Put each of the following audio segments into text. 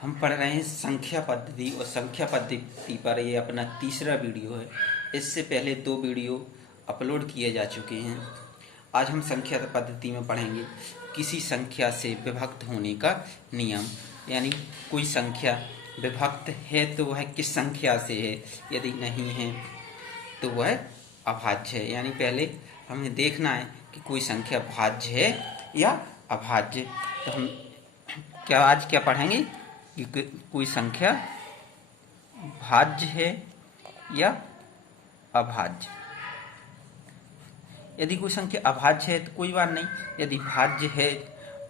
हम पढ़ रहे हैं संख्या पद्धति, और संख्या पद्धति पर ये अपना तीसरा वीडियो है। इससे पहले 2 वीडियो अपलोड किए जा चुके हैं। आज हम संख्या पद्धति में पढ़ेंगे किसी संख्या से विभक्त होने का नियम, यानी कोई संख्या विभक्त है तो वह किस संख्या से है, यदि नहीं है तो वह अभाज्य है। यानी पहले हमें देखना है कि कोई संख्या भाज्य है या अभाज्य। तो हम आज क्या पढ़ेंगे कि कोई संख्या भाज्य है या अभाज्य। यदि कोई संख्या अभाज्य है तो कोई बात नहीं, यदि भाज्य है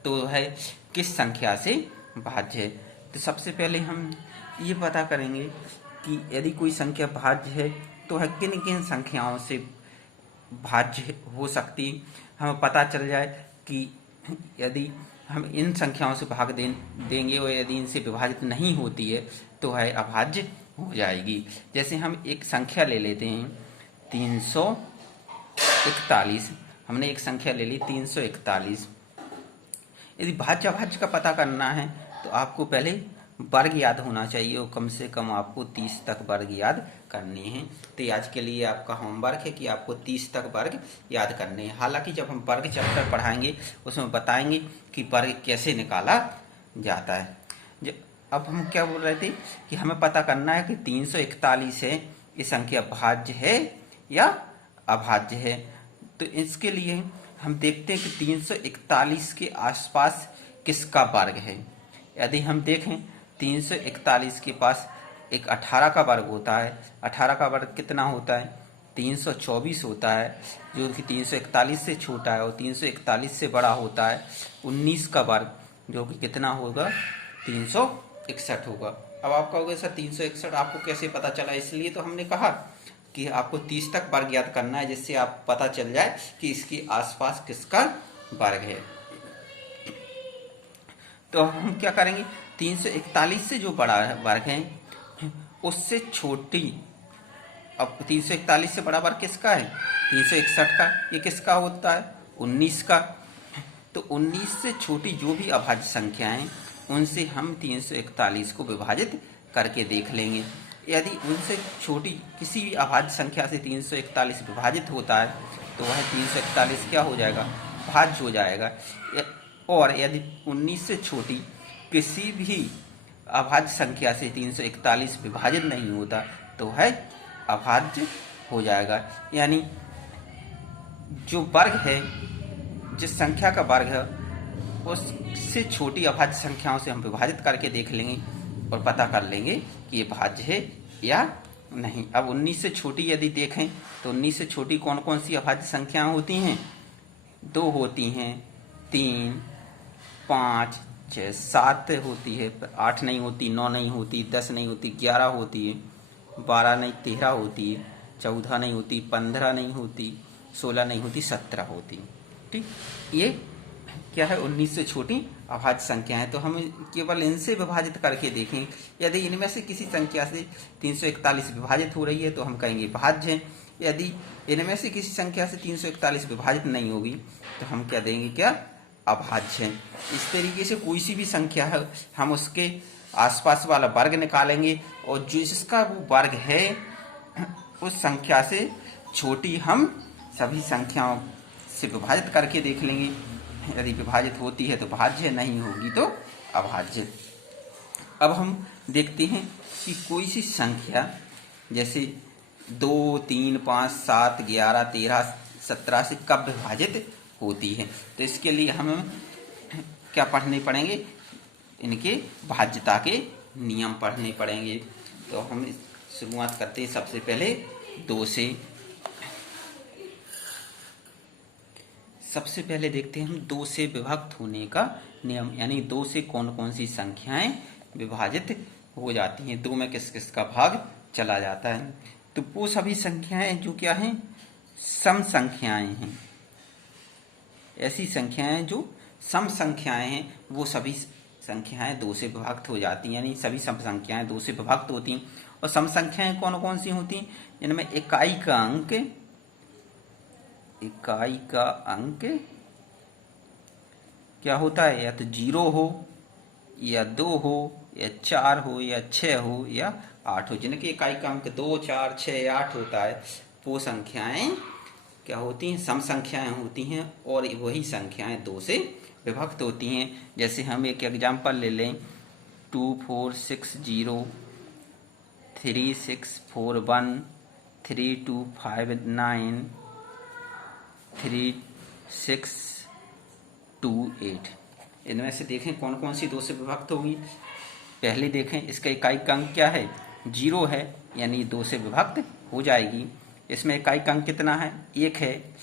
तो है किस संख्या से भाज्य है। तो सबसे पहले हम ये पता करेंगे कि यदि कोई संख्या भाज्य है तो है किन किन संख्याओं से भाज्य हो सकती। हमें पता चल जाए कि यदि हम इन संख्याओं से भाग देंगे और यदि इनसे विभाजित नहीं होती है तो है अभाज्य हो जाएगी। जैसे हम एक संख्या ले लेते हैं 341। हमने एक संख्या ले ली 341। यदि भाज्य अभाज्य का पता करना है तो आपको पहले वर्ग याद होना चाहिए, और कम से कम आपको 30 तक वर्ग याद करने हैं। तो आज के लिए आपका होमवर्क है कि आपको 30 तक वर्ग याद करने हैं। हालांकि जब हम वर्ग चैप्टर पढ़ाएंगे उसमें बताएंगे कि वर्ग कैसे निकाला जाता है। अब हम क्या बोल रहे थे कि हमें पता करना है कि 341 है, ये संख्या भाज्य है या अभाज्य है। तो इसके लिए हम देखते हैं कि 341 के आसपास किसका वर्ग है। यदि हम देखें 341 के पास एक 18 का वर्ग होता है। 18 का वर्ग कितना होता है? 324 होता है, जो कि 341 से छोटा है, और 341 से बड़ा होता है 19 का वर्ग, जो कि कितना होगा? 361 होगा। अब आप कहोगे सर 361 आपको कैसे पता चला? इसलिए तो हमने कहा कि आपको 30 तक वर्ग याद करना है, जिससे आप पता चल जाए कि इसके आसपास किसका वर्ग है। तो हम क्या करेंगे, 341 से जो बड़ा वर्ग है उससे छोटी। अब 341 से बड़ा वर्ग किसका है? 361 का। ये किसका होता है? 19 का। तो 19 से छोटी जो भी अभाज्य संख्या है उनसे हम 341 को विभाजित करके देख लेंगे। यदि उनसे छोटी किसी भी अभाज्य संख्या से 341 विभाजित होता है तो वह 341 क्या हो जाएगा? भाज्य हो जाएगा। और यदि 19 से छोटी किसी भी अभाज्य संख्या से 341 विभाजित नहीं होता तो है अभाज्य हो जाएगा। यानी जो वर्ग है, जिस संख्या का वर्ग है उससे छोटी अभाज्य संख्याओं से हम विभाजित करके देख लेंगे और पता कर लेंगे कि ये भाज्य है या नहीं। अब 19 से छोटी यदि देखें तो 19 से छोटी कौन कौन सी अभाज्य संख्याएं होती हैं? 2 होती हैं, 3, 5, 6, 7 होती है, 8 नहीं होती, 9 नहीं होती, 10 नहीं होती, 11 होती है, 12 नहीं 13 होती है, 14 नहीं होती, 15 नहीं होती, 16 नहीं होती, 17 होती। ठीक, ये क्या है? 19 से छोटी अभाज्य संख्या है। तो हम केवल इनसे विभाजित करके देखें। यदि इनमें से किसी संख्या से 341 विभाजित हो रही है तो हम कहेंगे भाज्य है। यदि इनमें से किसी संख्या से 341 विभाजित नहीं होगी तो हम क्या देंगे? क्या? अभाज्य है। इस तरीके से कोई सी भी संख्या है हम उसके आसपास वाला वर्ग निकालेंगे, और जिसका वो वर्ग है उस संख्या से छोटी हम सभी संख्याओं से विभाजित करके देख लेंगे। यदि विभाजित होती है तो भाज्य, नहीं होगी तो अभाज्य। अब हम देखते हैं कि कोई सी संख्या जैसे 2, 3, 5, 7, 11, 13, 17 से कब विभाजित होती है। तो इसके लिए हमें क्या पढ़ने पड़ेंगे? इनके भाज्यता के नियम पढ़ने पड़ेंगे। तो हम शुरुआत करते हैं सबसे पहले 2 से। सबसे पहले देखते हैं हम 2 से विभक्त होने का नियम, यानी 2 से कौन कौन सी संख्याएं विभाजित हो जाती हैं, 2 में किस किस का भाग चला जाता है। तो वो सभी संख्याएं जो क्या हैं? सम संख्याएं हैं। ऐसी संख्याएं जो सम संख्याएं हैं वो सभी संख्याएं 2 से विभक्त हो जाती हैं, यानी सभी सम संख्याएं 2 से विभक्त होती हैं। और सम संख्याएं कौन कौन सी होती हैं? इनमें इकाई का अंक क्या होता है? या तो 0 हो या 2 हो या 4 हो या 6 हो या 8 हो, जिनके इकाई का अंक 2, 4, 6 या 8 होता है, वो संख्याएं क्या होती हैं? सम संख्याएं होती हैं, और वही संख्याएं 2 से विभक्त होती हैं। जैसे हम एक एग्जाम्पल ले लें, 2, 4, 6, 0, 3, 6, 4, 1, 3, 2, 5, 9, 3, 6, 2, 8। इनमें से देखें कौन कौन सी 2 से विभक्त होगी। पहले देखें, इसका इकाई का अंक क्या है? 0 है, यानी 2 से विभक्त हो जाएगी। इसमें इकाई का अंक कितना है? 1 है,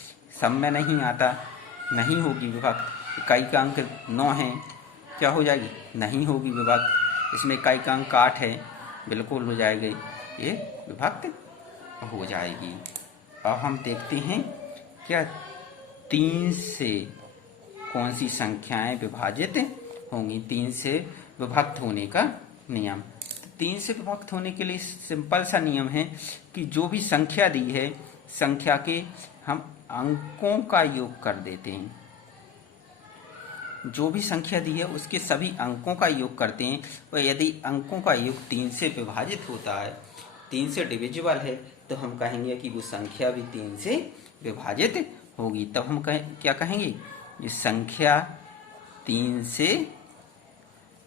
सम में नहीं आता, नहीं होगी विभक्त। इकाई का अंक 9 है, क्या हो जाएगी? नहीं होगी विभक्त। इसमें इकाई का अंक 8 है, बिल्कुल हो जाएगी, ये विभक्त हो जाएगी। अब हम देखते हैं क्या 3 से कौन सी संख्याएं विभाजित होंगी। 3 से विभक्त होने का नियम। 3 से विभक्त होने के लिए सिंपल सा नियम है कि जो भी संख्या दी है, संख्या के हम अंकों का योग कर देते हैं। जो भी संख्या दी है उसके सभी अंकों का योग करते हैं, और यदि अंकों का योग 3 से विभाजित होता है, 3 से डिविजिबल है, तो हम कहेंगे कि वो संख्या भी 3 से विभाजित होगी। तब हम क्या कहेंगे? ये संख्या 3 से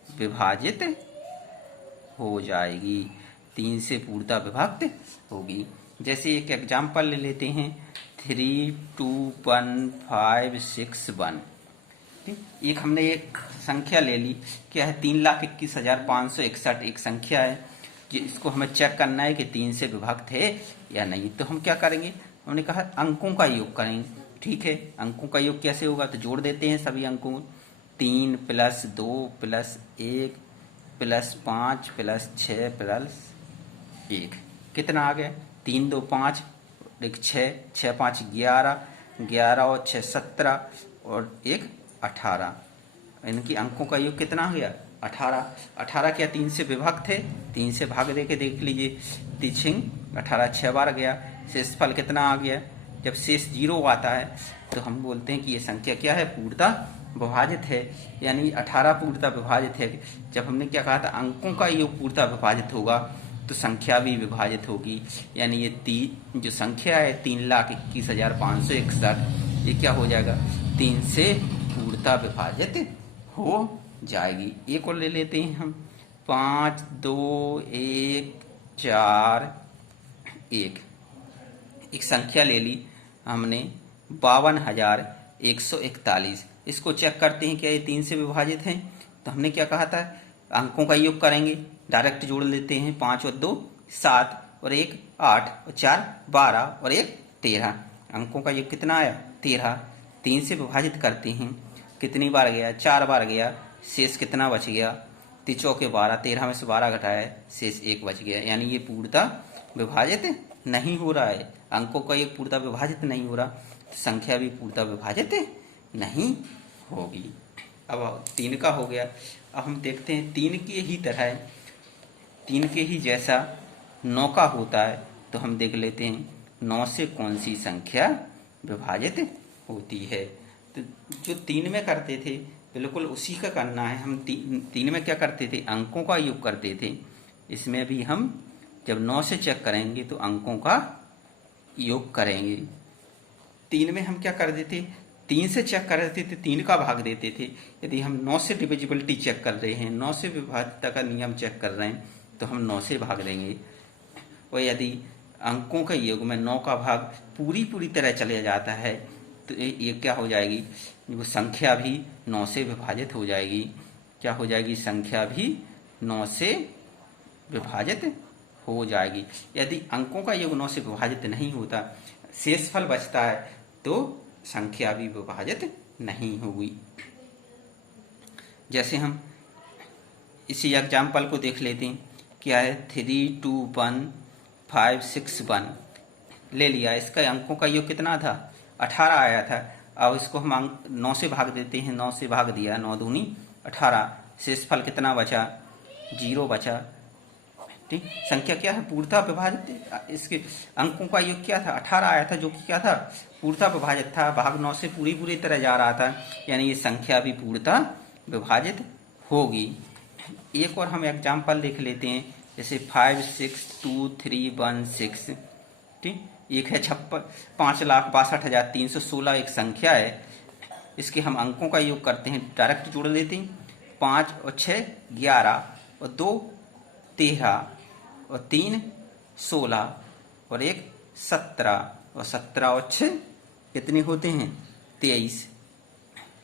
विभाजित हो जाएगी, 3 से पूर्णतः विभक्त होगी। जैसे एक एग्जाम्पल ले लेते हैं, 3, 2, 1, 5, 6, 1। एक हमने एक संख्या ले ली, क्या है? 3,21,561 एक संख्या है, जिसको हमें चेक करना है कि 3 से विभक्त है या नहीं। तो हम क्या करेंगे? हमने कहा अंकों का योग करेंगे। ठीक है, अंकों का योग कैसे होगा? तो जोड़ देते हैं सभी अंकों को। 3 + 2 + 1 + 5 + 6 + 1 कितना आ गया? 3, 2, 5, 1, 6, 6, 5, 11, 11 और 6, 17 और 1, 18। इनकी अंकों का योग कितना हो गया? 18। 18 क्या 3 से विभक्त है? 3 से भाग दे के देख लीजिए, 3 18, 6 बार गया। शेषफल कितना आ गया? जब शेष 0 आता है तो हम बोलते हैं कि ये संख्या क्या है? पूर्णतः विभाजित है, यानी 18 पूर्णतः विभाजित है। जब हमने क्या कहा था? अंकों का योग पूर्णतः विभाजित होगा तो संख्या भी विभाजित होगी, यानी ये जो संख्या है 3,21,561, ये क्या हो जाएगा? 3 से पूर्णतः विभाजित हो जाएगी। एक और ले लेते हैं हम, 5, 2, 1, 4, 1। एक संख्या ले ली हमने 52,141। इसको चेक करते हैं क्या ये 3 से विभाजित है। तो हमने क्या कहा था? अंकों का योग करेंगे, डायरेक्ट जोड़ लेते हैं। 5 और 2 7 और 1 8 और 4 12 और 1 13। अंकों का योग कितना आया? 13। 3 से विभाजित करते हैं, कितनी बार गया? 4 बार गया। शेष कितना बच गया? 3 चौके 12, 13 में से 12 घटाया, शेष 1 बच गया। यानी ये पूर्णतः विभाजित नहीं हो रहा है। अंकों का योग पूर्णतः विभाजित नहीं हो रहा, तो संख्या भी पूर्णतः विभाजित नहीं होगी। अब 3 का हो गया। अब हम देखते हैं 3 के ही तरह, 3 के ही जैसा 9 का होता है। तो हम देख लेते हैं 9 से कौन सी संख्या विभाजित होती है। तो जो 3 में करते थे बिल्कुल उसी का करना है। हम 3 में क्या करते थे? अंकों का योग करते थे। इसमें भी हम जब 9 से चेक करेंगे तो अंकों का योग करेंगे। 3 में हम क्या कर देते? 3 से चेक कर देते थे, 3 का भाग देते थे। यदि हम 9 से डिविजिबिलिटी चेक कर रहे हैं, 9 से विभाज्यता का नियम चेक कर रहे हैं, तो हम 9 से भाग देंगे। और यदि अंकों के योग में 9 का भाग पूरी तरह चले जाता है तो ये क्या हो जाएगी? वो संख्या भी 9 से विभाजित हो जाएगी। क्या हो जाएगी? संख्या भी 9 से विभाजित हो जाएगी। यदि अंकों का योग 9 से विभाजित नहीं होता, शेषफल बचता है, तो संख्या भी विभाजित नहीं होगी। जैसे हम इसी एग्जाम्पल को देख लेते हैं। क्या है? 3, 2, 1, 5, 6, 1 ले लिया। इसका अंकों का योग कितना था? 18 आया था। अब इसको हम 9 से भाग देते हैं। 9 से भाग दिया, 9 दूनी 18। शेषफल कितना बचा? 0 बचा। ठीक, संख्या क्या है? पूर्णतः विभाजित। इसके अंकों का योग क्या था? 18 आया था, जो कि क्या था? पूर्णतः विभाजित था। भाग 9 से पूरी तरह जा रहा था, यानी ये संख्या भी पूर्णतः विभाजित होगी। एक और हम एग्जाम्पल देख लेते हैं, जैसे 5623116। ठीक, एक है 5,62,316 एक संख्या है। इसके हम अंकों का योग करते हैं, डायरेक्ट जोड़ लेते हैं। 5 और 6 11 और 2 13 और 3 16 और 1 17 और 17 और 6 कितने होते हैं? 23।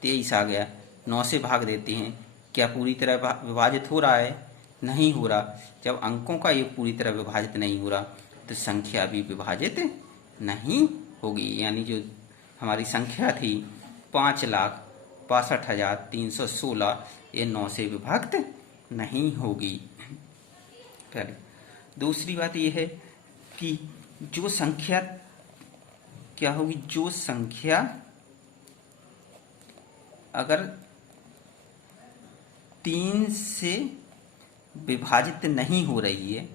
23 आ गया। 9 से भाग देते हैं। क्या पूरी तरह विभाजित हो रहा है? नहीं हो रहा। जब अंकों का योग पूरी तरह विभाजित नहीं हो रहा तो संख्या भी विभाजित नहीं होगी। यानी जो हमारी संख्या थी 5,62,316 ये 9 से विभक्त नहीं होगी। दूसरी बात यह है कि जो संख्या क्या होगी, जो संख्या अगर 3 से विभाजित नहीं हो रही है,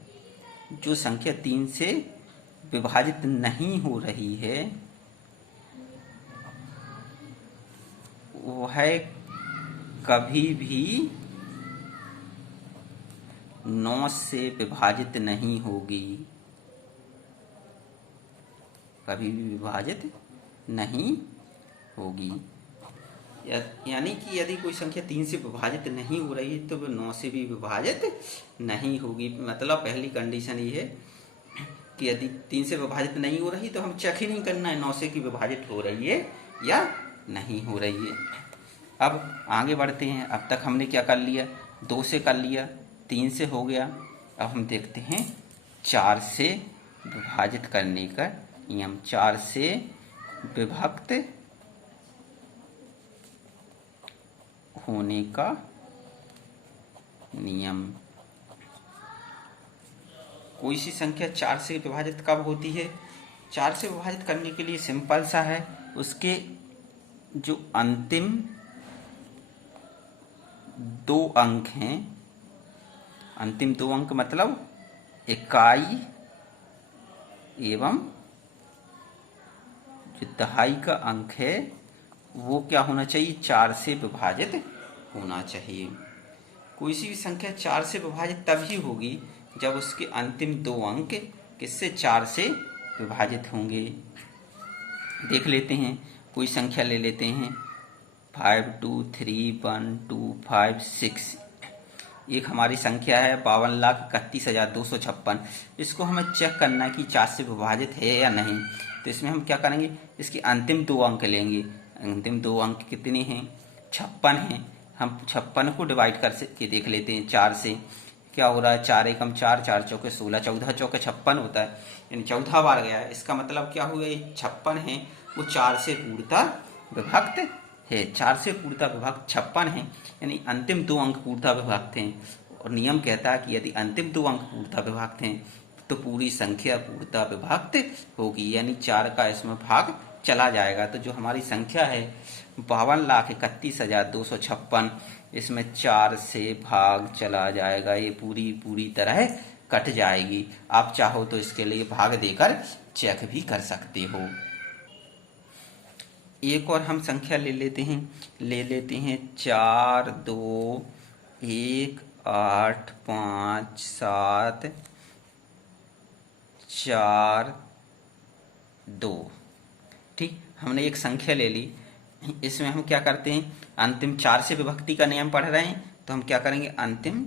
जो संख्या 3 से विभाजित नहीं हो रही है वह कभी भी 9 से विभाजित नहीं होगी, कभी भी विभाजित नहीं होगी। यानी कि यदि कोई संख्या 3 से विभाजित नहीं हो रही है तो वह 9 से भी विभाजित नहीं होगी। मतलब पहली कंडीशन ये है कि यदि 3 से विभाजित नहीं हो रही तो हम चेक ही नहीं करना है 9 से कि विभाजित हो रही है या नहीं हो रही है। अब आगे बढ़ते हैं। अब तक हमने क्या कर लिया? 2 से कर लिया, 3 से हो गया। अब हम देखते हैं 4 से विभाजित करने का नियम। 4 से विभक्त होने का नियम। कोई सी संख्या 4 से विभाजित कब होती है? 4 से विभाजित करने के लिए सिंपल सा है, उसके जो अंतिम 2 अंक हैं, अंतिम 2 अंक मतलब इकाई एवं जो दहाई का अंक है वो क्या होना चाहिए? 4 से विभाजित होना चाहिए। कोई सी भी संख्या 4 से विभाजित तभी होगी जब उसके अंतिम 2 अंक किससे? 4 से विभाजित होंगे। देख लेते हैं, कोई संख्या ले लेते हैं 523125 एक हमारी संख्या है 52,31,256। इसको हमें चेक करना है कि 4 से विभाजित है या नहीं। तो इसमें हम क्या करेंगे? इसके अंतिम 2 अंक लेंगे। अंतिम 2 अंक कितने हैं? 56 हैं। हम 56 को डिवाइड कर के देख लेते हैं 4 से। क्या हो रहा है? 4 एकम 4, 4 चौके 16, 14 चौके 56 होता है, यानी 14 बार गया है। इसका मतलब क्या हुआ? 56 है वो 4 से पूर्णतः विभक्त है। 4 से पूर्णतः विभक्त 56 है, यानी अंतिम 2 अंक पूर्णतः विभक्त हैं। और नियम कहता है कि यदि अंतिम 2 अंक पूर्णतः विभक्त हैं तो पूरी संख्या पूर्णतः विभक्त होगी, यानी 4 का इसमें भाग चला जाएगा। तो जो हमारी संख्या है 52,31,256, इसमें 4 से भाग चला जाएगा, ये पूरी तरह कट जाएगी। आप चाहो तो इसके लिए भाग देकर चेक भी कर सकते हो। एक और हम संख्या ले लेते हैं 4 2 1 8 5 7 4 2। ठीक, हमने एक संख्या ले ली। इसमें हम क्या करते हैं? अंतिम 4 से विभक्ति का नियम पढ़ रहे हैं तो हम क्या करेंगे? अंतिम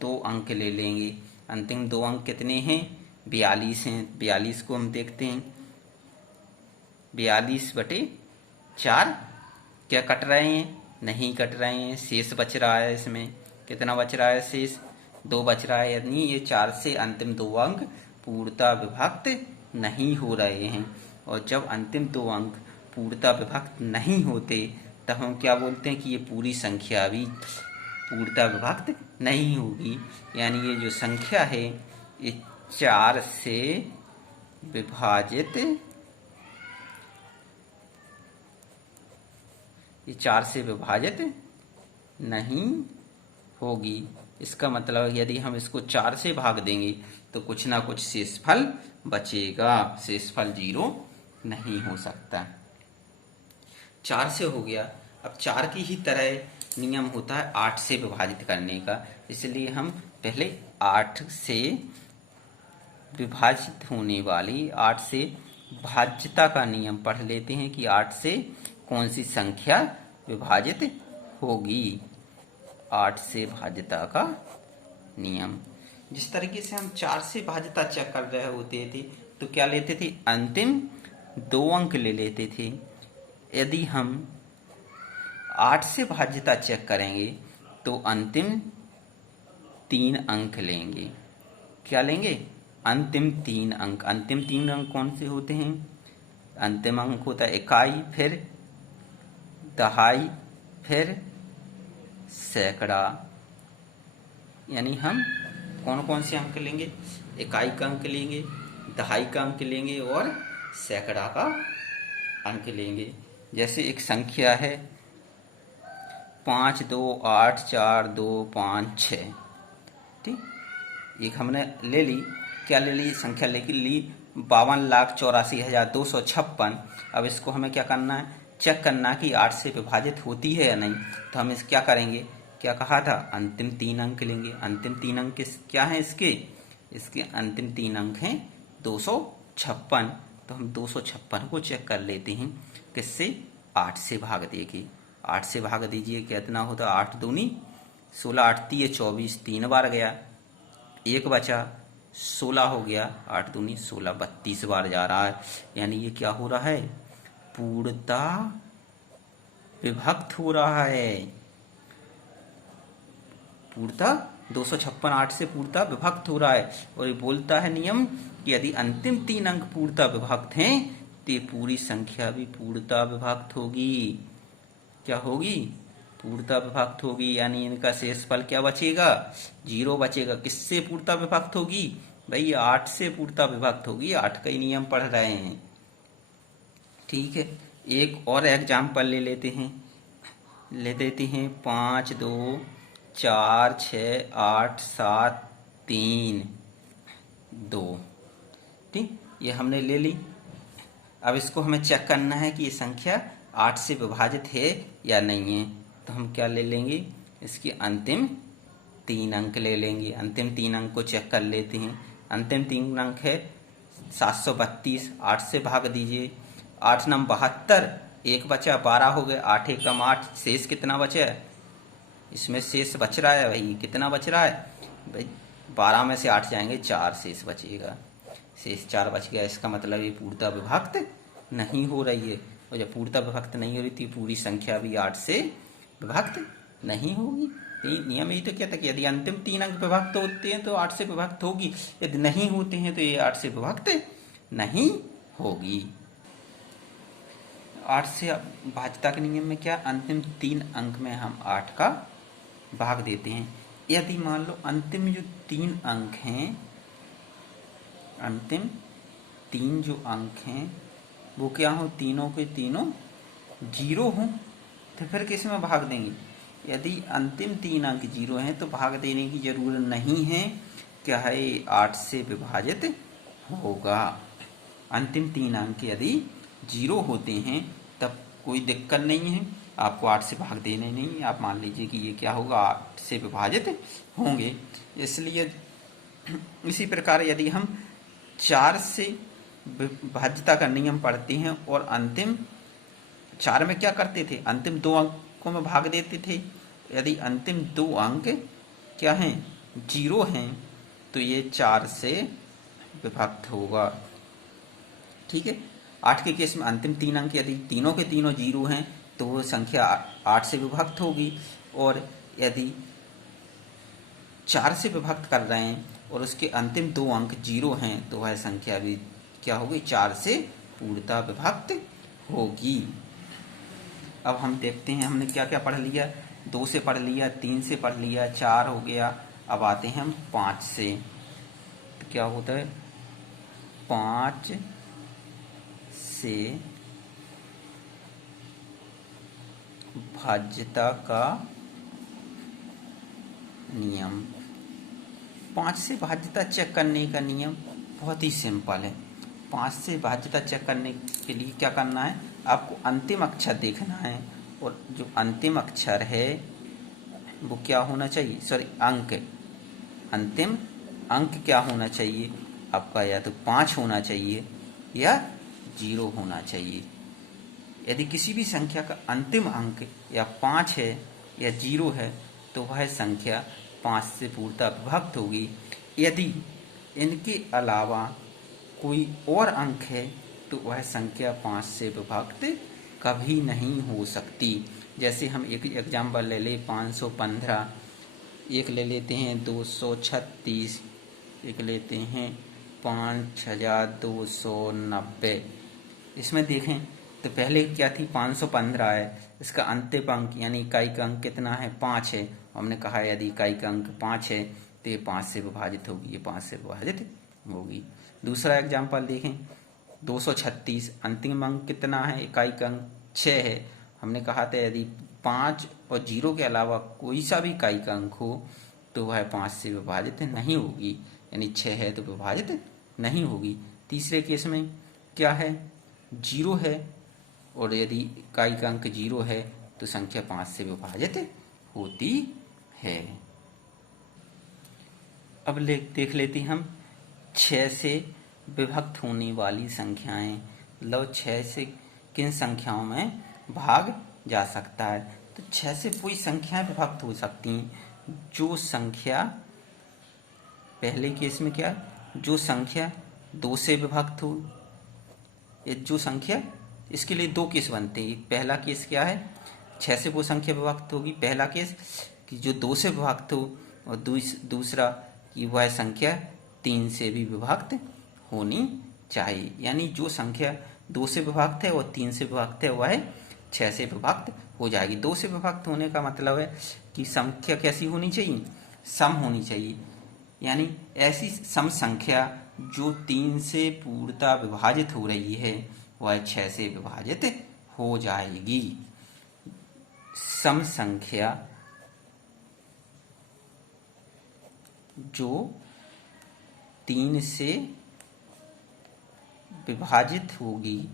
2 अंक ले लेंगे। अंतिम 2 अंक कितने हैं? 42 हैं। 42 को हम देखते हैं, 42/4 क्या कट रहे हैं? नहीं कट रहे हैं, शेष बच रहा है। इसमें कितना बच रहा है? शेष 2 बच रहा है, यानी ये 4 से अंतिम 2 अंक पूर्णतः विभक्त नहीं हो रहे हैं। और जब अंतिम 2 अंक पूर्णतः विभक्त नहीं होते तब हम क्या बोलते हैं कि ये पूरी संख्या भी पूर्णतः विभक्त नहीं होगी। यानी ये जो संख्या है ये 4 से विभाजित नहीं होगी। इसका मतलब यदि हम इसको 4 से भाग देंगे तो कुछ ना कुछ शेषफल बचेगा, शेषफल 0 नहीं हो सकता। 4 से हो गया। अब 4 की ही तरह नियम होता है 8 से विभाजित करने का, इसलिए हम पहले 8 से विभाजित होने वाली 8 से भाज्यता का नियम पढ़ लेते हैं कि 8 से कौन सी संख्या विभाजित होगी। 8 से भाज्यता का नियम, जिस तरीके से हम 4 से भाज्यता चेक कर रहे होते थे तो क्या लेते थे, अंतिम 2 अंक ले लेते थे। यदि हम 8 से भाज्यता चेक करेंगे तो अंतिम 3 अंक लेंगे। क्या लेंगे, अंतिम 3 अंक। अंतिम 3 अंक कौन से होते हैं, अंतिम अंक होता है इकाई, फिर दहाई, फिर सैकड़ा। यानी हम कौन कौन से अंक लेंगे, इकाई का अंक लेंगे, दहाई का अंक लेंगे और सैकड़ा का अंक लेंगे। जैसे एक संख्या है 5 2 8 4 2 5 6, ठीक, एक हमने ले ली, क्या ले ली, संख्या लेके ली 52,84,256। अब इसको हमें क्या करना है, चेक करना कि 8 से विभाजित होती है या नहीं। तो हम इस क्या करेंगे, क्या कहा था, अंतिम 3 अंक लेंगे। अंतिम 3 अंक क्या हैं इसके अंतिम 3 अंक हैं 256। तो हम 256 को चेक कर लेते हैं, किससे, 8 से भाग देके। 8 से भाग दीजिए, कितना होता, 8 दूनी 16, 8 तिये 24, 3 बार गया, 1 बचा, 16 हो गया, 8 दूनी 16, 32 बार जा रहा है। यानी ये क्या हो रहा है, पूर्णता विभक्त हो रहा है। पूर्णता 256 8 से पूर्णता विभक्त हो रहा है। और ये बोलता है नियम कि यदि अंतिम 3 अंक पूर्णता विभक्त हैं तो ये पूरी संख्या भी पूर्णता विभक्त होगी। क्या होगी, पूर्णता विभक्त होगी। यानी इनका शेषफल क्या बचेगा, 0 बचेगा। किससे पूर्णता विभक्त होगी, भाई 8 से पूर्णता विभक्त होगी। 8 का ही नियम पढ़ रहे हैं, ठीक है। एक और एग्जाम्पल ले लेते हैं, 5 2 4 6 8 7 3 2, ठीक, ये हमने ले ली। अब इसको हमें चेक करना है कि ये संख्या 8 से विभाजित है या नहीं है। तो हम क्या ले लेंगे, इसके अंतिम 3 अंक ले लेंगे। अंतिम 3 अंक को चेक कर लेते हैं। अंतिम 3 अंक है 732, 8 से भाग दीजिए, 8 9 72, 1 बचा, 12 हो गए, 8 1 8, शेष कितना बचा है, इसमें शेष बच रहा है भाई, कितना बच रहा है भाई, 12 में से 8 जाएंगे, 4 शेष बचेगा, शेष 4 बच गया। इसका मतलब ये पूर्णता विभक्त नहीं हो रही है। और जब पूर्णता विभक्त नहीं हो रही थी, पूरी संख्या भी 8 से विभक्त नहीं होगी। नियम यही तो क्या था कि यदि अंतिम 3 अंक विभक्त होते हैं तो 8 से विभक्त होगी, यदि नहीं होते हैं तो ये 8 से विभक्त नहीं होगी। 8 से भाज्यता के नियम में क्या, अंतिम 3 अंक में हम 8 का भाग देते हैं। यदि मान लो अंतिम जो 3 अंक हैं, अंतिम 3 जो अंक हैं वो क्या हो, तीनों के तीनों 0 हों, तो फिर किस में भाग देंगे। यदि अंतिम 3 अंक 0 हैं तो भाग देने की जरूरत नहीं है, क्या है, 8 से विभाजित होगा। अंतिम 3 अंक यदि 0 होते हैं तब कोई दिक्कत नहीं है, आपको 8 से भाग देने नहीं। आप मान लीजिए कि ये क्या होगा, 8 से विभाजित होंगे। इसलिए इसी प्रकार यदि हम 4 से भाज्यता का नियम पढ़ते हैं और अंतिम 4 में क्या करते थे, अंतिम 2 अंकों में भाग देते थे। यदि अंतिम 2 अंक क्या हैं, 0 हैं, तो ये 4 से विभक्त होगा, ठीक है। 8 के केस में अंतिम 3 अंक यदि तीनों के तीनों 0 हैं तो वो संख्या 8 से विभक्त होगी। और यदि 4 से विभक्त कर रहे हैं और उसके अंतिम 2 अंक 0 हैं तो वह संख्या भी क्या होगी, 4 से पूर्णता विभक्त होगी। अब हम देखते हैं हमने क्या क्या पढ़ लिया, 2 से पढ़ लिया, 3 से पढ़ लिया, 4 हो गया। अब आते हैं हम 5 से, तो क्या होता है, 5 से भाज्यता का नियम। 5 से भाज्यता चेक करने का नियम बहुत ही सिंपल है। 5 से भाज्यता चेक करने के लिए क्या करना है, आपको अंतिम अक्षर देखना है और जो अंतिम अक्षर है वो क्या होना चाहिए, सॉरी अंक, अंतिम अंक क्या होना चाहिए आपका, या तो 5 होना चाहिए या 0 होना चाहिए। यदि किसी भी संख्या का अंतिम अंक या 5 है या 0 है तो वह संख्या 5 से पूर्णतः विभक्त होगी। यदि इनके अलावा कोई और अंक है तो वह संख्या 5 से विभक्त कभी नहीं हो सकती। जैसे हम एक एग्जाम्पल ले लें 515, एक ले लेते हैं 236, एक लेते हैं 5290। इसमें देखें तो पहले क्या थी, 515 है, इसका अंतिम अंक यानी इकाई का अंक कितना है, 5 है। हमने कहा यदि इकाई का अंक 5 है तो ये 5 से विभाजित होगी, ये 5 से विभाजित होगी। दूसरा एग्जाम्पल देखें 236, अंतिम अंक कितना है, इकाई का अंक 6 है। हमने कहा था यदि 5 और 0 के अलावा कोई सा भी इकाई का अंक हो तो वह 5 से विभाजित नहीं होगी, यानी 6 है तो विभाजित नहीं होगी। तीसरे केस में क्या है, 0 है और यदि इकाई का अंक 0 है तो संख्या 5 से विभाजित होती है। अब देख लेते हैं हम 6 से विभक्त होने वाली संख्याएं, मतलब 6 से किन संख्याओं में भाग जा सकता है। तो 6 से कोई संख्याएं विभक्त हो सकती हैं जो संख्या, पहले केस में क्या, जो संख्या 2 से विभक्त हो, जो संख्या, इसके लिए 2 केस बनते हैं। पहला केस क्या है, 6 से वो संख्या विभक्त होगी, पहला केस कि जो 2 से विभक्त हो, और दूसरा कि वह संख्या 3 से भी विभक्त होनी चाहिए। यानी जो संख्या 2 से विभक्त है और 3 से विभक्त है वह 6 से विभक्त हो जाएगी। 2 से विभक्त होने का मतलब है कि संख्या कैसी होनी चाहिए, सम होनी चाहिए, यानी ऐसी सम संख्या जो 3 से पूर्णतः विभाजित हो रही है वह 6 से विभाजित हो जाएगी। सम संख्या जो 3 से विभाजित होगी,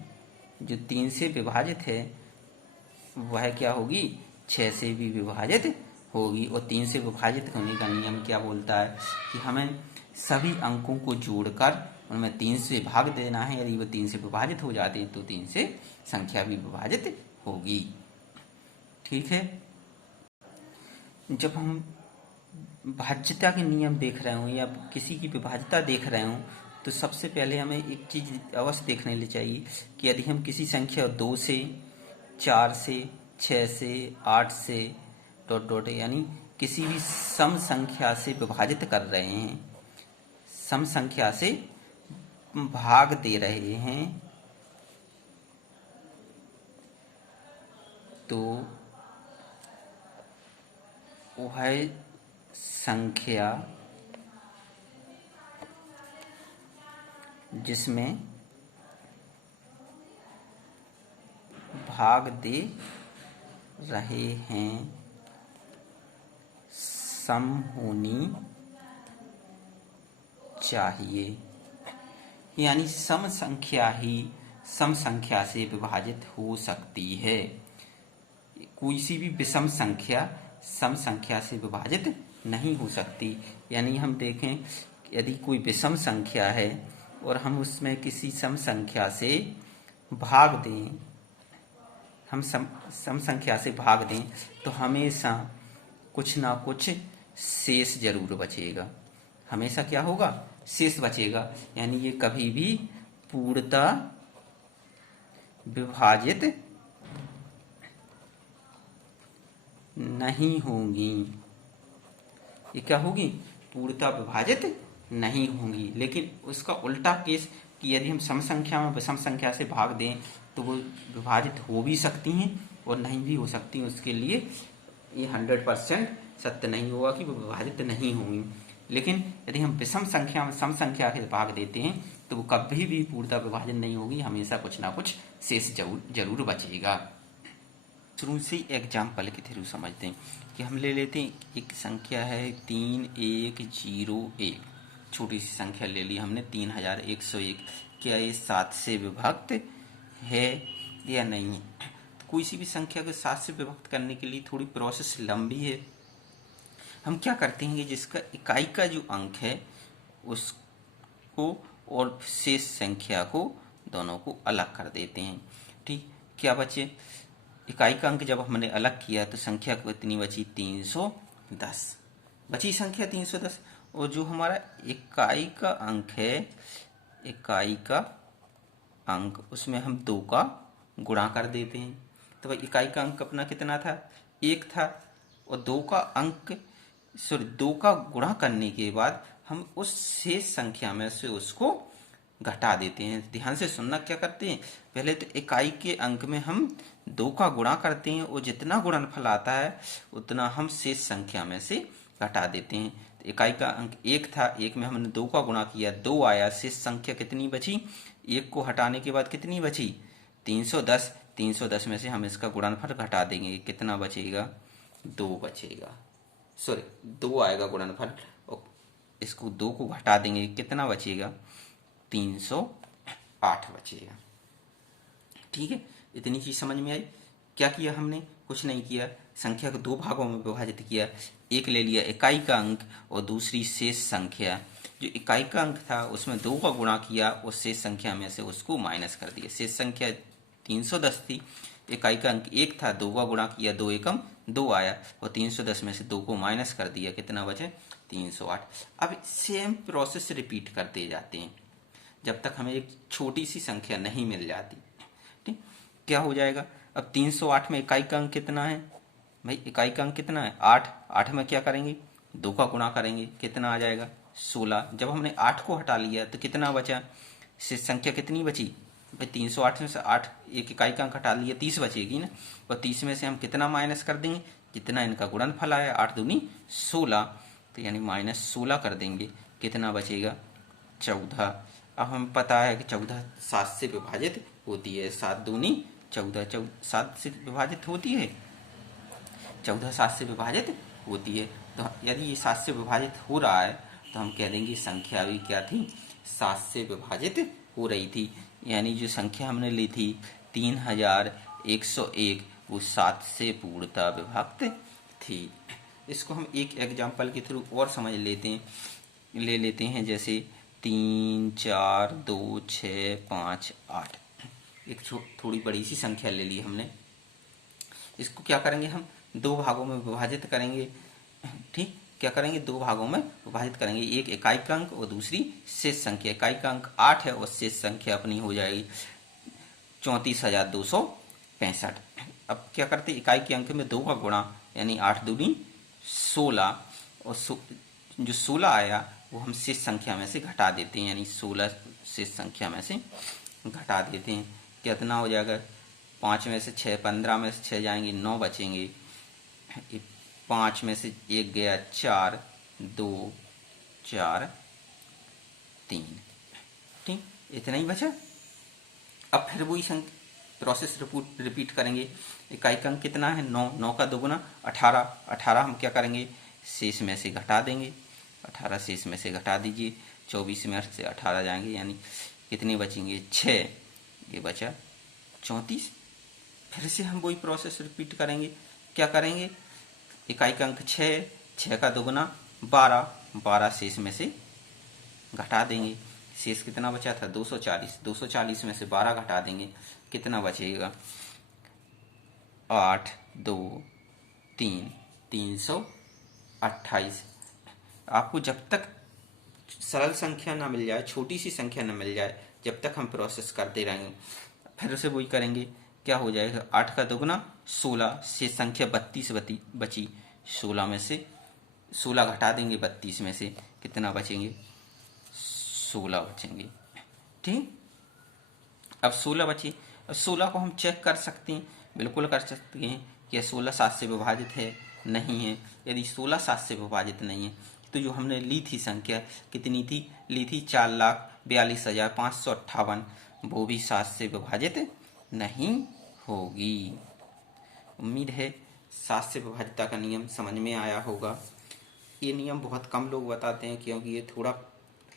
जो 3 से विभाजित है वह क्या होगी, 6 से भी विभाजित होगी। और 3 से विभाजित होने का नियम क्या बोलता है कि हमें सभी अंकों को जोड़कर उनमें 3 से भाग देना है। यदि वो 3 से विभाजित हो जाते हैं तो 3 से संख्या भी विभाजित होगी। ठीक है, जब हम भाज्यता के नियम देख रहे हों या किसी की विभाज्यता देख रहे हों तो सबसे पहले हमें एक चीज़ अवश्य देखने लिए चाहिए कि यदि हम किसी संख्या 2 से, 4 से, 6 से, 8 से डॉट डॉट यानी किसी भी सम संख्या से विभाजित कर रहे हैं, सम संख्या से भाग दे रहे हैं, तो वह संख्या जिसमें भाग दे रहे हैं सम होनी चाहिए। यानी सम संख्या ही सम संख्या से विभाजित हो सकती है। कोई सी भी विषम संख्या सम संख्या से विभाजित नहीं हो सकती। यानी हम देखें यदि कोई विषम संख्या है और हम उसमें किसी सम संख्या से भाग दें, हम सम संख्या से भाग दें तो हमेशा कुछ ना कुछ शेष जरूर बचेगा, हमेशा क्या होगा, शेष बचेगा। यानी ये कभी भी पूर्णतः विभाजित नहीं होंगी। ये क्या होगी, पूर्णतः विभाजित नहीं होंगी। लेकिन उसका उल्टा केस कि यदि हम सम संख्या में विषम संख्या से भाग दें तो वो विभाजित हो भी सकती हैं और नहीं भी हो सकती हैं। उसके लिए ये 100% सत्य नहीं होगा कि वो विभाजित नहीं होंगी। लेकिन यदि हम विषम संख्या में सम संख्या से भाग देते हैं तो वो कभी भी पूर्णतः विभाजित नहीं होगी, हमेशा कुछ ना कुछ शेष जरूर बचेगा। शुरू से एग्जाम्पल के थ्रू समझते हैं कि हम ले लेते हैं एक संख्या है 3101, छोटी सी संख्या ले ली हमने 3101। क्या ये 7 से विभक्त है या नहीं है? तो कोई सी भी संख्या को 7 से विभक्त करने के लिए थोड़ी प्रोसेस लंबी है, हम क्या करते हैं कि जिसका इकाई का जो अंक है उसको और शेष संख्या को दोनों को अलग कर देते हैं। ठीक, क्या बचे, इकाई का अंक जब हमने अलग किया तो संख्या कितनी बची, 310 बची संख्या 310। और जो हमारा इकाई का अंक है, इकाई का अंक, उसमें हम 2 का गुणा कर देते हैं। तो भाई इकाई का अंक अपना कितना था, 1 था, और 2 का अंक, सॉरी 2 का गुणा करने के बाद हम उस शेष संख्या में से उसको घटा देते हैं। ध्यान से सुनना, क्या करते हैं, पहले तो इकाई के अंक में हम 2 का गुणा करते हैं और जितना गुणनफल आता है उतना हम शेष संख्या में से घटा देते हैं। तो इकाई का अंक 1 था, 1 में हमने 2 का गुणा किया, 2 आया, शेष संख्या कितनी बची, 1 को हटाने के बाद कितनी बची, 310। 310 में से हम इसका गुणनफल घटा देंगे, कितना बचेगा, 2 बचेगा, सॉरी 2 आएगा गुणनफल, और इसको 2 को घटा देंगे, कितना बचेगा, 308 बचेगा। ठीक है, इतनी चीज समझ में आई। क्या किया हमने, कुछ नहीं किया, संख्या को 2 भागों में विभाजित किया, एक ले लिया इकाई का अंक और दूसरी शेष संख्या। जो इकाई का अंक था उसमें 2 का गुणा किया, उस शेष संख्या में से उसको माइनस कर दिया। शेष संख्या 310 थी, इकाई का अंक 1 था, 2 का गुणा किया, 2 एकम 2 आया, और 310 में से 2 को माइनस कर दिया, कितना बचे, 308। अब सेम प्रोसेस रिपीट करते जाते हैं जब तक हमें एक छोटी सी संख्या नहीं मिल जाती। ठीक, क्या हो जाएगा, अब 308 में इकाई का अंक कितना है भाई, इकाई का अंक कितना है, 8। 8 में क्या करेंगे, 2 का गुणा करेंगे, कितना आ जाएगा, 16। जब हमने 8 को हटा लिया तो कितना बचा, शेष संख्या कितनी बची भाई, 308 में से 8, एक इकाई का अंक हटा लिया, 30 बचेगी ना, और 30 में से हम कितना माइनस कर देंगे, जितना इनका गुणनफल आया, 8 दूनी 16, तो यानी -16 कर देंगे, कितना बचेगा, 14। अब हमें पता है कि 14 7 से विभाजित होती है, 7 दूनी 14, 7 से विभाजित होती है, 14 7 से विभाजित होती है। तो यदि ये 7 से विभाजित हो रहा है तो हम कह देंगे संख्या भी क्या थी, 7 से विभाजित हो रही थी। यानी जो संख्या हमने ली थी 3101, वो 7 से पूर्णतः विभक्त थी। इसको हम एक एग्जाम्पल के थ्रू और समझ ले लेते हैं, जैसे 3 4 2 6 5 8। एक थोड़ी बड़ी सी संख्या ले ली हमने, इसको क्या करेंगे, हम 2 भागों में विभाजित करेंगे। ठीक, क्या करेंगे, 2 भागों में विभाजित करेंगे, एक इकाई का अंक और दूसरी शेष संख्या। इकाई का अंक 8 है और शेष संख्या अपनी हो जाएगी 34,265। अब क्या करते, इकाई के अंक में 2 का गुणा, यानी 8 दूनी 16, और जो 16 आया वो हम शेष संख्या में से घटा देते हैं, यानी 16 शेष संख्या में से घटा देते हैं, कितना हो जाएगा, 5 में से 6, 15 में से 6 जाएंगे, 9 बचेंगे, 5 में से 1 गया, 4 2 4 3। ठीक, इतना ही बचा। अब फिर वही प्रोसेस रिपीट करेंगे। इकाई का अंक कितना है, 9, 9 का दोगुना 18, 18 हम क्या करेंगे, शेष में से घटा देंगे, 18 शेष में से घटा दीजिए, 24 में से 18 जाएंगे, यानी कितने बचेंगे, 6, ये बचा 34। फिर से हम वही प्रोसेस रिपीट करेंगे। क्या करेंगे, इकाई का अंक 6, 6 का दोगुना 12, 12 शेष में से घटा देंगे, शेष कितना बचा था, 240, 240 में से 12 घटा देंगे, कितना बचेगा, 8 2 3 328। आपको जब तक सरल संख्या ना मिल जाए, छोटी सी संख्या ना मिल जाए, जब तक हम प्रोसेस करते रहेंगे। फिर से वही करेंगे, क्या हो जाएगा, 8 का दोगुना 16, शेष संख्या 32 बची, 16 में से 16 घटा देंगे, 32 में से कितना बचेंगे, 16 बचेंगे। ठीक, अब 16 बचे। अब 16 को हम चेक कर सकते हैं, बिल्कुल कर सकते हैं कि 16 7 से विभाजित है, नहीं है। यदि 16 7 से विभाजित नहीं है तो जो हमने ली थी संख्या कितनी थी, ली थी 4,42,558, वो भी 7 से विभाजित नहीं होगी। उम्मीद है 7 से विभाजितता का नियम समझ में आया होगा। ये नियम बहुत कम लोग बताते हैं क्योंकि ये थोड़ा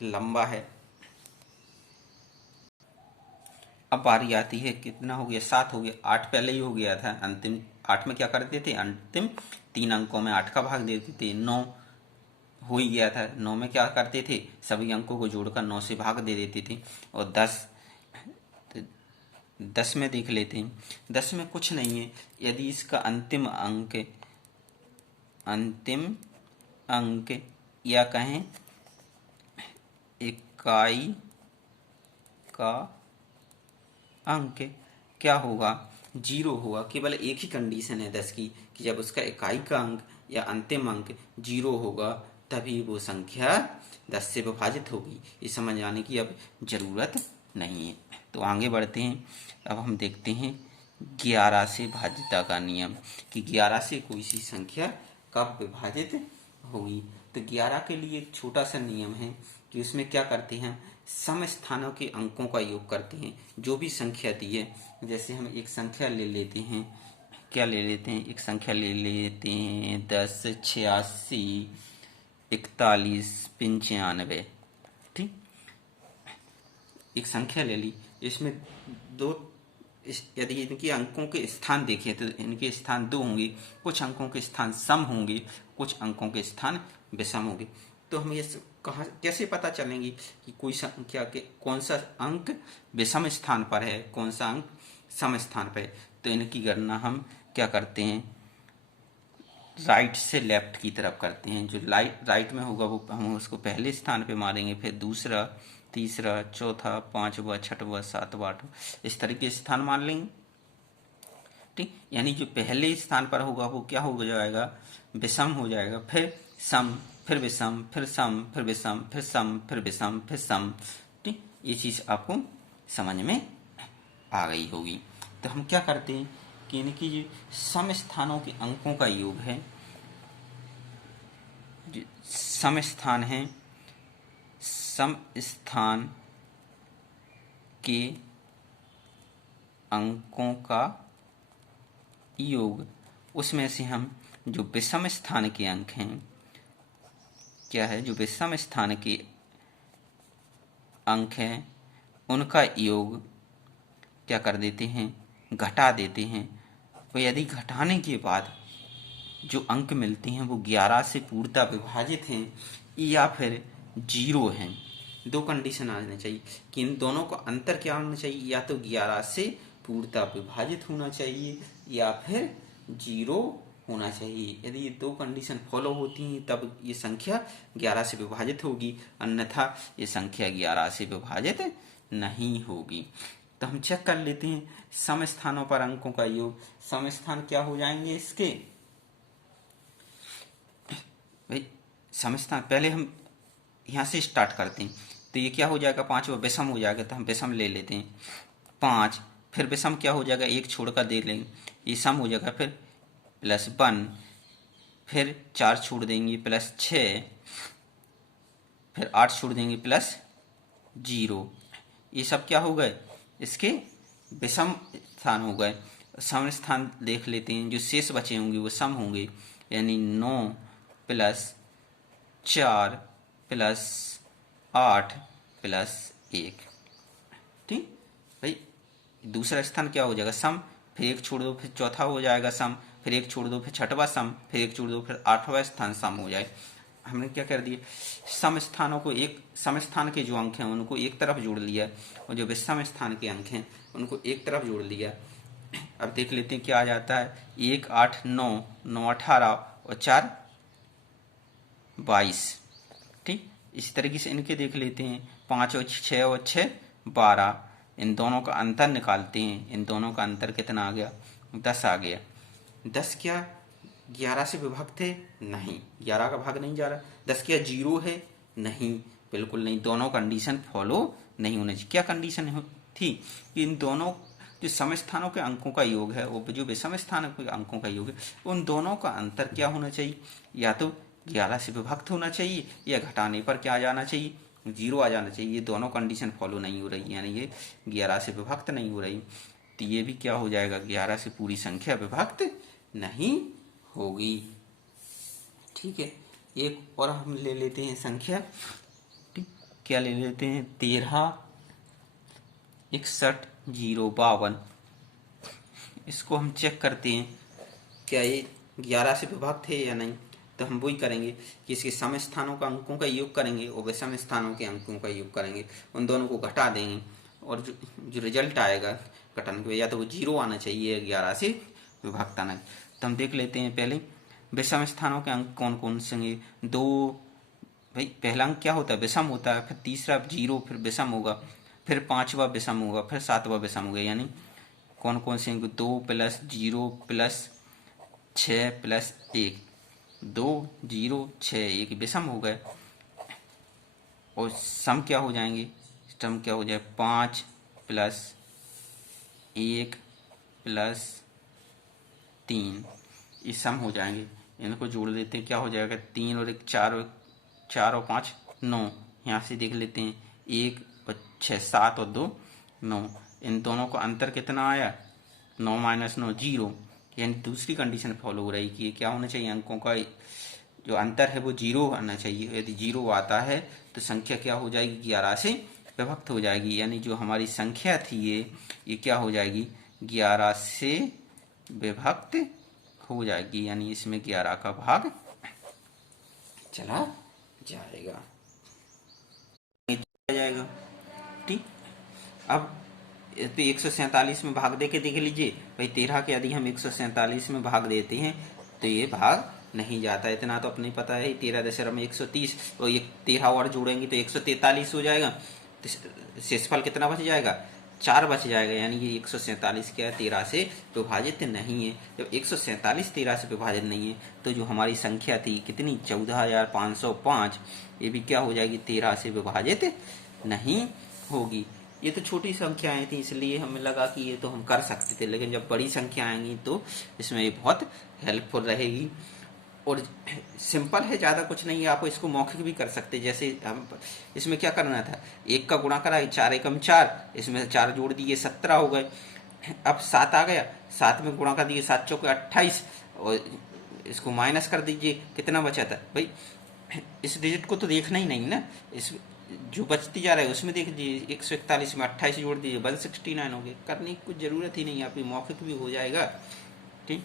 लंबा है। अब बारी आती है, कितना हो गया, 7 हो गया, 8 पहले ही हो गया था, अंतिम 8 में क्या करते थे, अंतिम 3 अंकों में 8 का भाग देते थे, 9 हो ही गया था। 9 में क्या करते थे, सभी अंकों को जोड़कर 9 से भाग दे देते थे। और 10 में देख लेते हैं। 10 में कुछ नहीं है, यदि इसका अंतिम अंक या कहें इकाई का अंक क्या होगा, 0 होगा। केवल एक ही कंडीशन है 10 की कि जब उसका इकाई का अंक या अंतिम अंक 0 होगा तभी वो संख्या 10 से विभाजित होगी। ये समझ आने की अब जरूरत नहीं है। तो आगे बढ़ते हैं। अब हम देखते हैं 11 से भाज्यता का नियम कि 11 से कोई सी संख्या कब विभाजित होगी। तो 11 के लिए एक छोटा सा नियम है कि उसमें क्या करते हैं, सम स्थानों के अंकों का योग करते हैं। जो भी संख्या दी है, जैसे हम एक संख्या ले लेते हैं, क्या ले लेते हैं, एक संख्या ले लेते हैं 10, 86, 41, 95। ठीक, एक संख्या ले ली, इसमें दो यदि इनके अंकों के स्थान देखें तो इनके स्थान 2 होंगे, कुछ अंकों के स्थान सम होंगे, कुछ अंकों के स्थान विषम होंगे। तो हम ये कैसे पता चलेंगे कि कोई संख्या के कौन सा अंक विषम स्थान पर है, कौन सा अंक सम स्थान पर है। तो इनकी गणना हम क्या करते हैं, राइट से लेफ्ट की तरफ करते हैं। जो राइट में होगा वो हम उसको पहले स्थान पे मारेंगे, फिर दूसरा, तीसरा, चौथा, पांचवा, छठवा, सातवा, आठवां, इस तरीके से स्थान मान लेंगे। ठीक, यानी जो पहले स्थान पर होगा वो क्या हो जाएगा, विषम हो जाएगा, फिर सम, फिर विषम, फिर सम, फिर विषम, फिर सम, फिर विषम, फिर सम। ठीक, ये चीज आपको समझ में आ गई होगी। तो हम क्या करते हैं कि इनकी जो सम स्थानों के अंकों का योग है, जो सम स्थान है, सम स्थान के अंकों का योग, उसमें से हम जो विषम स्थान के अंक हैं, क्या है, जो विषम स्थान के अंक हैं उनका योग क्या कर देते हैं, घटा देते हैं। तो यदि घटाने के बाद जो अंक मिलते हैं वो 11 से पूर्णतः विभाजित हैं या फिर 0 हैं। दो कंडीशन आनी चाहिए कि इन दोनों का अंतर क्या होना चाहिए, या तो 11 से पूर्णतः विभाजित होना चाहिए या फिर 0 होना चाहिए। यदि ये दो कंडीशन फॉलो होती हैं तब ये संख्या 11 से विभाजित होगी, अन्यथा ये संख्या 11 से विभाजित नहीं होगी। तो हम चेक कर लेते हैं सम स्थानों पर अंकों का योग। सम स्थान क्या हो जाएंगे इसके, भाई सम स्थान पहले हम यहाँ से स्टार्ट करते हैं। तो ये क्या हो जाएगा, 5 विषम हो जाएगा, तो हम विषम ले लेते हैं 5, फिर विषम क्या हो जाएगा, 1 छोड़कर दे लेंगे, ये सम हो जाएगा, फिर +1, फिर 4 छोड़ देंगे +6, फिर 8 छोड़ देंगे +0। ये सब क्या हो गए, इसके विषम स्थान हो गए। सम स्थान देख लेते हैं, जो शेष बचे होंगे वो सम होंगे, यानी 9 + 4 + 8 + 1। ठीक भाई, दूसरा स्थान क्या हो जाएगा, सम, फिर 1 छोड़ दो, फिर चौथा हो जाएगा सम, फिर 1 छोड़ दो, फिर छठवां सम, फिर 1 छोड़ दो, फिर 8वां स्थान सम हो जाए। हमने क्या कर दिया, सम स्थानों को एक सम स्थान के जो अंक हैं उनको एक तरफ जोड़ लिया और जो विषम स्थान के अंक हैं उनको एक तरफ जोड़ लिया। अब देख लेते हैं क्या आ जाता है, 1 8 9, 9 18 और 4 22। ठीक, इसी तरीके से इनके देख लेते हैं, 5 और 6 और 6 12। इन दोनों का अंतर निकालते हैं, इन दोनों का अंतर कितना आ गया, 10 आ गया। 10 क्या 11 से विभक्त है, नहीं, 11 का भाग नहीं जा रहा। 10 क्या 0 है, नहीं, बिल्कुल नहीं, दोनों कंडीशन फॉलो नहीं होने चाहिए। क्या कंडीशन थी कि इन दोनों जो सम स्थानों के अंकों का योग है वो जो विषम स्थानों के अंकों का योग है, उन दोनों का अंतर क्या होना चाहिए, या तो 11 से विभक्त होना चाहिए या घटाने पर क्या आ जाना चाहिए, 0 आ जाना चाहिए। ये दोनों कंडीशन फॉलो नहीं हो रही, यानी ये 11 से विभक्त नहीं हो रही। तो ये भी क्या हो जाएगा, 11 से पूरी संख्या विभक्त नहीं होगी। ठीक है, एक और हम ले लेते हैं संख्या। ठीक, क्या ले लेते हैं, 13 61 0 52। इसको हम चेक करते हैं क्या ये 11 से विभक्त है या नहीं, तो हम वही करेंगे कि इसके सम स्थानों का अंकों का योग करेंगे और विषम स्थानों के अंकों का योग करेंगे, उन दोनों को घटा देंगे और जो रिजल्ट आएगा घटाने के या तो वो 0 आना चाहिए, 11 से विभक्त आना। तो हम देख लेते हैं पहले विषम स्थानों के अंक कौन कौन से होंगे। 2, भाई पहला अंक क्या होता है, विषम होता है, फिर तीसरा 0, फिर विषम होगा, फिर 5वां विषम होगा, फिर 7वां विषम होगा। यानी कौन कौन से होंगे, 2 + 0 + 6 + 1, 2 0 6 1 विषम हो गए। और सम क्या हो जाएंगे, सम क्या हो जाए, 5 + 1 + 3, ये सम हो जाएंगे। इनको जोड़ देते हैं, क्या हो जाएगा, 3 और 1 4 और 4 और 5 9। यहाँ से देख लेते हैं, 1 और 6 7 और 2 9। इन दोनों का अंतर कितना आया, 9 - 9 0। यानी दूसरी कंडीशन फॉलो हो रही कि क्या होना चाहिए, अंकों का जो अंतर है वो 0 आना चाहिए। यदि 0 आता है तो संख्या क्या हो जाएगी, 11 से विभक्त हो जाएगी। यानी जो हमारी संख्या थी ये क्या हो जाएगी, 11 से विभक्त हो जाएगी। यानी इसमें 11 का भाग चला जाएगा। ठीक, अब 147 में भाग दे के देख लीजिए भाई, 13 के यदि हम 147 में भाग देते हैं तो ये भाग नहीं जाता। इतना तो अपने पता है, 13.130 और ये 13 और जोड़ेंगे तो 143 हो जाएगा। तो शेषफल कितना बच जाएगा, 4 बच जाएगा। यानी ये 147 क्या है, 13 से विभाजित नहीं है। जब 147 13 से विभाजित नहीं है तो जो हमारी संख्या थी कितनी, 14,505, ये भी क्या हो जाएगी, 13 से विभाजित नहीं होगी। ये तो छोटी संख्याएं थी इसलिए हमें लगा कि ये तो हम कर सकते थे, लेकिन जब बड़ी संख्या आएंगी तो इसमें ये बहुत हेल्पफुल रहेगी। और सिंपल है, ज़्यादा कुछ नहीं है, आप इसको मौखिक भी कर सकते। जैसे हम इसमें क्या करना था, 1 का गुणा करा, 4 एकम 4, इसमें 4 जोड़ दिए 17 हो गए। अब 7 आ गया, 7 में गुणा कर दिए, 7 चौके 28, और इसको माइनस कर दीजिए, कितना बचा था भाई। इस डिजिट को तो देखना ही नहीं ना, इस जो बचती जा रहा है उसमें देख लीजिए, 141 में 28 जोड़ दीजिए, 169 हो गए। करने की कुछ ज़रूरत ही नहीं है, आपकी मौखिक भी हो जाएगा। ठीक,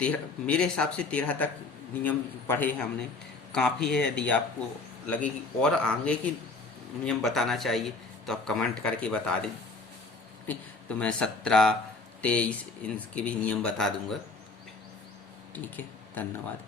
13 मेरे हिसाब से 13 तक नियम पढ़े हैं हमने, काफ़ी है। यदि आपको लगे कि और आगे की नियम बताना चाहिए तो आप कमेंट करके बता दें। ठीक, तो मैं 17 23 इनके भी नियम बता दूंगा। ठीक है, धन्यवाद।